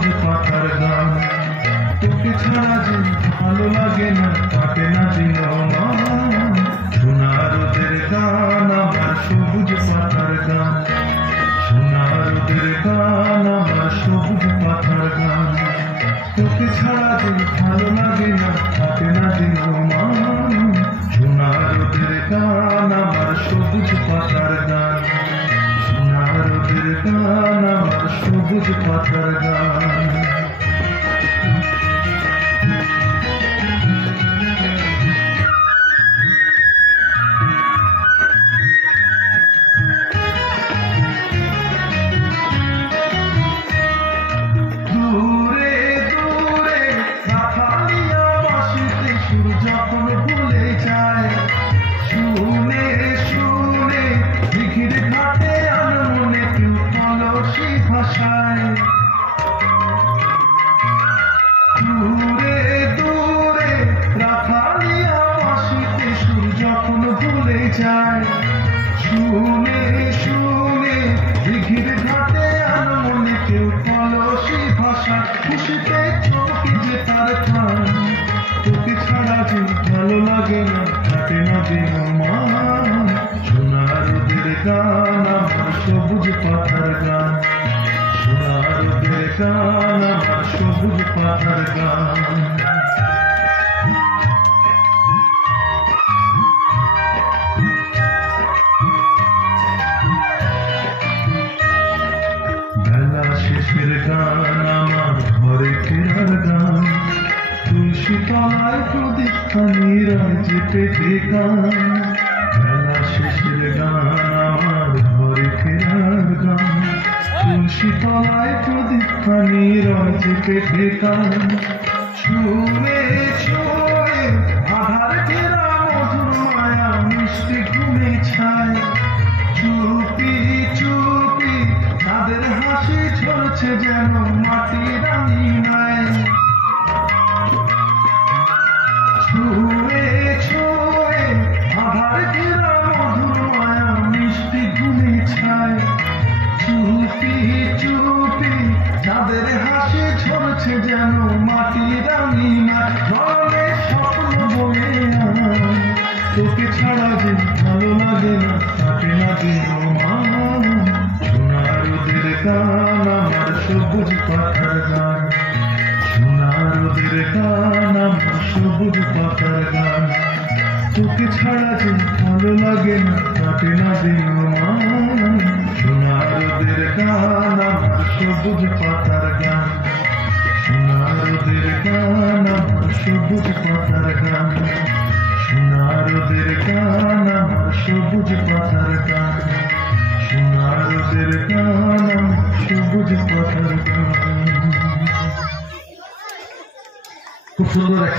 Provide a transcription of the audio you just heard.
সবুজ পাতার গান। তোকে ছাড়া যে ভালো লাগে না, কাটে না দিন মান। সোনা রোদের গান আমার সবুজ পাতার গান, সোনা রোদের গান আমার সবুজ পাতার গান। তোকে ছাড়া যে ভালো লাগে না, কাটে না দিন মান। সোনা রোদের গান আমার সবুজ পাতার গান, সোনা রোদের গান আমার সবুজ পাতার গান। দূরে দূরে রাখালিয়া বাঁশিতে সুর যখন ভুলে যায়, শুনে শুনে দিঘির ঘাটে আনমনে কেউ কলসি ভাষা। খুশিতে চোখে যে তার খান, তোকে ছাড়া যে ভালো লাগে না, কাটে না দিন মান। সোনা রোদের গান আমার সবুজ পাতার গান, সোনা রোদের গান আমার সবুজ পাতার গান। বেলা শেষের গান আমার ঘরে ফেরার গান, তুলসী তলায় প্রদীপ খানি রাজে পেটে গান। বেলা শেষের গান আমার ঘরে ফেরার গান, তুলসী তলায় প্রদীপ খানি রাজে পেটে গান। ছুঁয়ে ছুঁয়ে আধার ঘেরা মধুর মায়া মিষ্টি ঘুমে ছায়, চুপি চুপি তাদের হাসি ঝরছে যেন মাটির আঙিনায়। ছুঁয়ে ছুঁয়ে আধার ঘেরা মধুর মায়া মিষ্টি ঘুমে ছায়, চুপি চুপি তাদের হাসি ঝরছে যেন মাটির আঙিনায়। ঘরে স্বপ্ন বয়ে আয়, তোকে ছাড়া যে ভালো লাগে না, কাটে না দিন মান। সোনা রোদের গান আমার সবুজ পাতার গান, সোনা রোদের গান আমার সবুজ পাতার গান। তোকে ছাড়া যে ভালো লাগে না, কাটে না দিন মান। সোনা রোদের গান আমার সবুজ পাতার গান, সোনা রোদের গান আমার সবুজ পাতার গান, সোনা রোদের গান আমার সবুজ পাতার গান, সোনা রোদের গান আমার সবুজ পাতার গান। খুব সুন্দর।